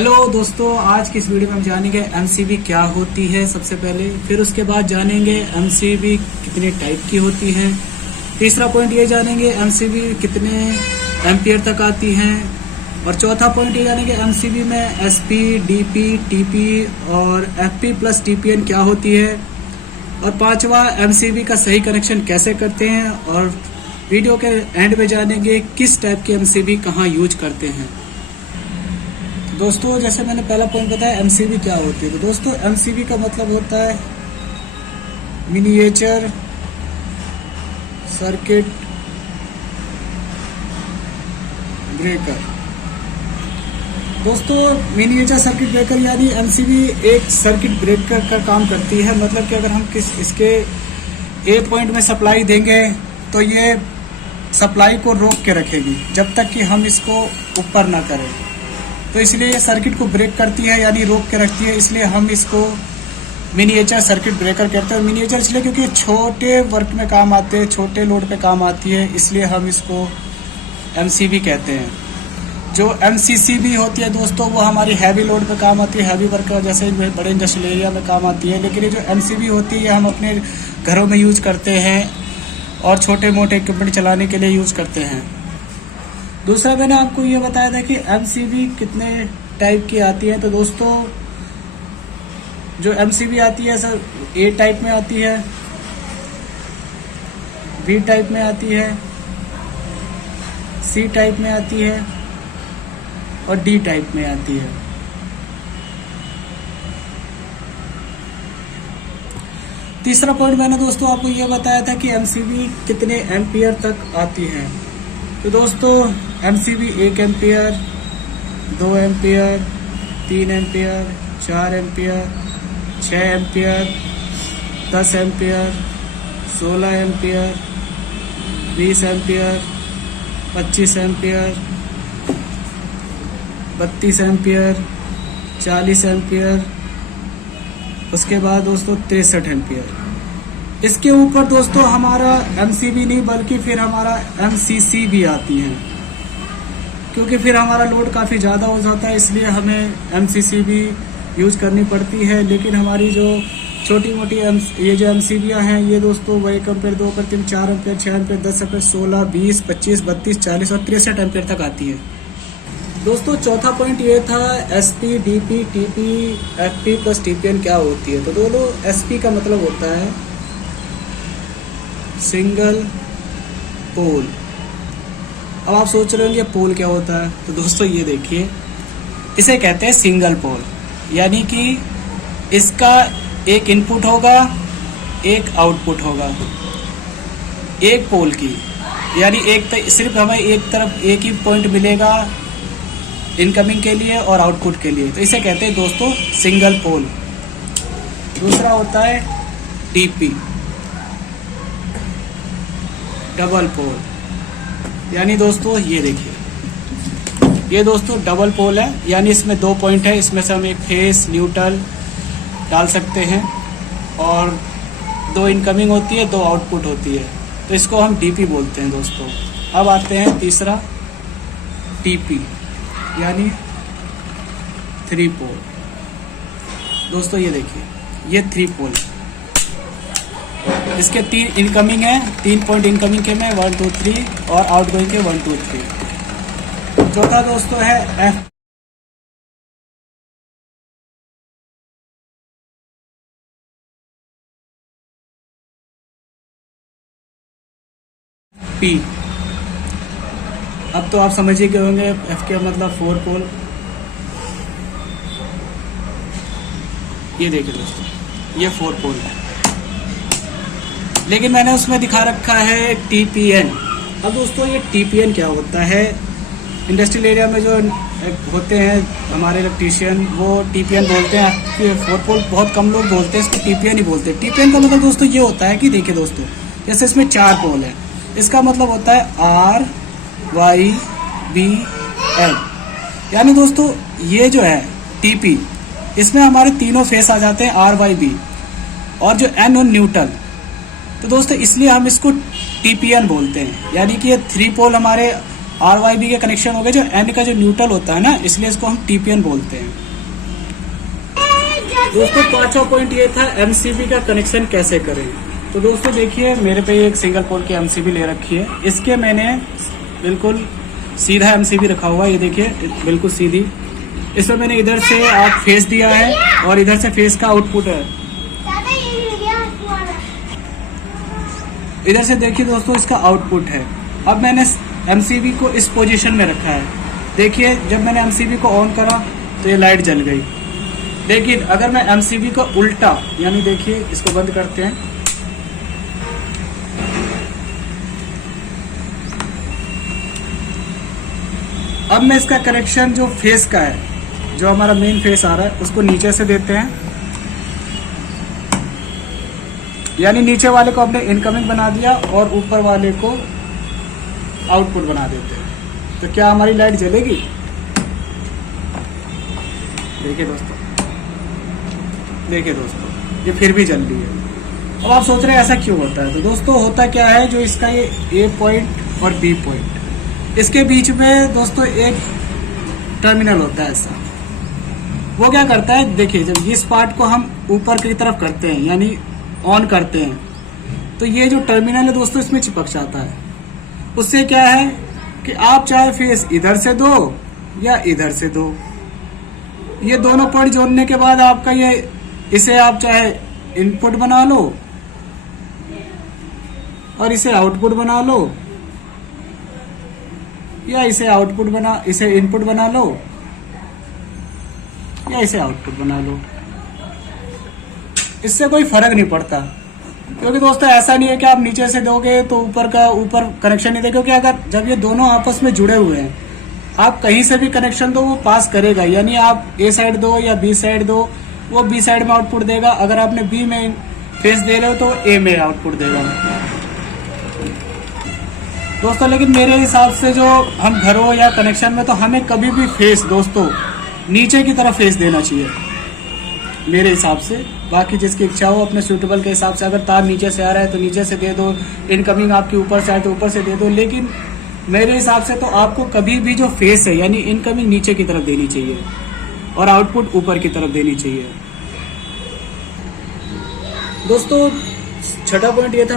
Hello दोस्तों, आज की इस वीडियो में हम जानेंगे एमसीबी क्या होती है सबसे पहले। फिर उसके बाद जानेंगे एमसीबी कितने टाइप की होती है। तीसरा पॉइंट ये जानेंगे एमसीबी कितने एम्पियर तक आती हैं। और चौथा पॉइंट ये जानेंगे एमसीबी में एसपी, डीपी, टीपी और एफपी प्लस टीपीएन क्या होती है। और पांचवा एमसीबी का सही कनेक्शन कैसे करते हैं। और वीडियो के एंड में जानेंगे किस टाइप की एमसीबी कहाँ यूज करते हैं। दोस्तों, जैसे मैंने पहला पॉइंट बताया एमसीबी क्या होती है, तो दोस्तों एमसीबी का मतलब होता है मिनिएचर सर्किट ब्रेकर। दोस्तों, मिनिएचर सर्किट ब्रेकर यानी एमसीबी एक सर्किट ब्रेकर का काम करती है। मतलब कि अगर हम इसके ए पॉइंट में सप्लाई देंगे तो ये सप्लाई को रोक के रखेगी जब तक कि हम इसको ऊपर ना करें। तो इसलिए ये सर्किट को ब्रेक करती है यानी रोक के रखती है, इसलिए हम इसको मिनिएचर सर्किट ब्रेकर कहते हैं। मिनिएचर इसलिए क्योंकि छोटे वर्क में काम आते हैं, छोटे लोड पे काम आती है, इसलिए हम इसको एमसीबी कहते हैं। जो एमसीसीबी होती है दोस्तों, वो हमारी हैवी लोड पे काम आती है, हैवी वर्क जैसे बड़े इंडस्ट्रियल एरिया में काम आती है। लेकिन ये जो एमसीबी होती है ये हम अपने घरों में यूज करते हैं और छोटे मोटे इक्विपमेंट चलाने के लिए यूज करते हैं। दूसरा मैंने आपको ये बताया था कि एमसीबी कितने टाइप की आती है। तो दोस्तों, जो एमसीबी आती है सर ए टाइप में आती है, बी टाइप में आती है, सी टाइप में आती है और डी टाइप में आती है। तीसरा पॉइंट मैंने दोस्तों आपको ये बताया था कि एमसीबी कितने एम्पियर तक आती है। तो दोस्तों, MCB 1 ampere, 2 ampere, 3 ampere, 4 ampere, 6 ampere, 10 ampere, 16 ampere, 20 ampere, 25 ampere, 32 ampere, 40 ampere, उसके बाद दोस्तों 63 एम्पियर। इसके ऊपर दोस्तों हमारा एमसीबी नहीं बल्कि फिर हमारा एमसीसी भी आती है, क्योंकि फिर हमारा लोड काफ़ी ज़्यादा हो जाता है, इसलिए हमें एमसीसी भी यूज करनी पड़ती है। लेकिन हमारी जो छोटी मोटी ये जो एमसीबीयाँ हैं ये दोस्तों 1 ampere, 2 ampere, 3, 4 ampere, 6 ampere, 10 ampere, 16, 20, 25, 32, 40 और 63 एम्पियर तक आती है। दोस्तों, चौथा पॉइंट ये था SP, DP, TP, FP plus TPN क्या होती है। तो दोनों एसपी का मतलब होता है सिंगल पोल। अब आप सोच रहे होंगे पोल क्या होता है। तो दोस्तों ये देखिए, इसे कहते हैं सिंगल पोल, यानी कि इसका एक इनपुट होगा, एक आउटपुट होगा एक पोल की, यानी सिर्फ हमें एक तरफ एक ही पॉइंट मिलेगा इनकमिंग के लिए और आउटपुट के लिए। तो इसे कहते हैं दोस्तों सिंगल पोल। दूसरा होता है डीपी, डबल पोल, यानी दोस्तों ये देखिए, ये दोस्तों डबल पोल है, यानी इसमें 2 पॉइंट है, इसमें से हम एक फेस न्यूट्रल डाल सकते हैं और 2 इनकमिंग होती है, 2 आउटपुट होती है। तो इसको हम डीपी बोलते हैं दोस्तों। अब आते हैं तीसरा टीपी, यानी 3 पोल। दोस्तों ये देखिए, ये 3 पोल, इसके 3 इनकमिंग है, 3 पॉइंट इनकमिंग के में 1 2 3 और आउटगोइंग के 1 2 3। चौथा दोस्तों है एफ पी। अब तो आप समझ ही गए होंगे एफ के मतलब 4 पोल। ये देखिए दोस्तों, ये 4 पोल है, लेकिन मैंने उसमें दिखा रखा है टीपीएन। अब दोस्तों ये टीपीएन क्या होता है, इंडस्ट्रियल एरिया में जो होते हैं हमारे इलेक्ट्रीशियन वो टीपीएन बोलते हैं। 4 पोल बहुत कम लोग बोलते हैं, इसको टीपीएन ही बोलते हैं। टीपीएन का मतलब दोस्तों ये होता है कि देखिए दोस्तों, जैसे इसमें 4 पोल है, इसका मतलब होता है आर वाई बी एल, यानी दोस्तों ये जो है टीपी, इसमें हमारे तीनों फेस आ जाते हैं आर वाई बी, और जो एन और न्यूट्रल। तो दोस्तों इसलिए हम इसको टीपीएन बोलते हैं, यानी कि ये 3 पोल हमारे RYB के कनेक्शन हो गए, जो N का जो न्यूट्रल होता है ना, इसलिए इसको हम TPN बोलते हैं। दोस्तों 5वां पॉइंट ये था MCB का कनेक्शन कैसे करें। तो दोस्तों देखिए, मेरे पे एक सिंगल पोल की MCB ले रखी है। इसके मैंने बिल्कुल सीधा MCB रखा हुआ है, ये देखिए बिल्कुल सीधी। इसमें मैंने इधर से आप फेस दिया है और इधर से फेस का आउटपुट है। इधर से देखिए दोस्तों इसका आउटपुट है। अब मैंने MCB को इस पोजीशन में रखा है। देखिए जब मैंने MCB को ऑन करा तो ये लाइट जल गई। लेकिन अगर मैं MCB को उल्टा, यानी देखिए इसको बंद करते हैं, अब मैं इसका कनेक्शन जो फेस का है, जो हमारा मेन फेस आ रहा है, उसको नीचे से देते हैं, यानी नीचे वाले को अपने इनकमिंग बना दिया और ऊपर वाले को आउटपुट बना देते हैं। तो क्या हमारी लाइट जलेगी? देखिए दोस्तों ये फिर भी जल रही है। अब आप सोच रहे हैं ऐसा क्यों होता है? तो दोस्तों होता क्या है, जो इसका ये A पॉइंट और B पॉइंट, इसके बीच में दोस्तों एक टर्मिनल होता है ऐसा। वो क्या करता है, देखिए जब इस पार्ट को हम ऊपर की तरफ करते हैं, यानी ऑन करते हैं, तो ये जो टर्मिनल है दोस्तों इसमें चिपक जाता है। उससे क्या है कि आप चाहे फेस इधर से दो या इधर से दो, ये दोनों पॉइंट जोड़ने के बाद आपका ये, इसे आप चाहे इनपुट बना लो और इसे आउटपुट बना लो, या इसे इनपुट बना लो या इसे आउटपुट बना लो। इससे कोई फर्क नहीं पड़ता, क्योंकि दोस्तों ऐसा नहीं है कि आप नीचे से दोगे तो ऊपर कनेक्शन नहीं देगा, क्योंकि अगर जब ये दोनों आपस में जुड़े हुए हैं, आप कहीं से भी कनेक्शन दो वो पास करेगा। यानी आप A साइड दो या B साइड दो, वो B साइड में आउटपुट देगा। अगर आपने B में फेस दे रहे हो तो A में आउटपुट देगा दोस्तों। लेकिन मेरे हिसाब से जो हम घर हो या कनेक्शन में, तो हमें कभी भी फेस दोस्तों नीचे की तरफ फेस देना चाहिए मेरे हिसाब से। बाकी जिसकी इच्छा हो अपने सूटेबल के हिसाब से, अगर तार नीचे से आ रहा है तो नीचे से दे दो, इनकमिंग आपकी ऊपर से आए तो ऊपर से दे दो। लेकिन मेरे हिसाब से तो आपको कभी भी जो फेस है, यानी इनकमिंग नीचे की तरफ देनी चाहिए और आउटपुट ऊपर की तरफ देनी चाहिए दोस्तों। 6वां पॉइंट ये था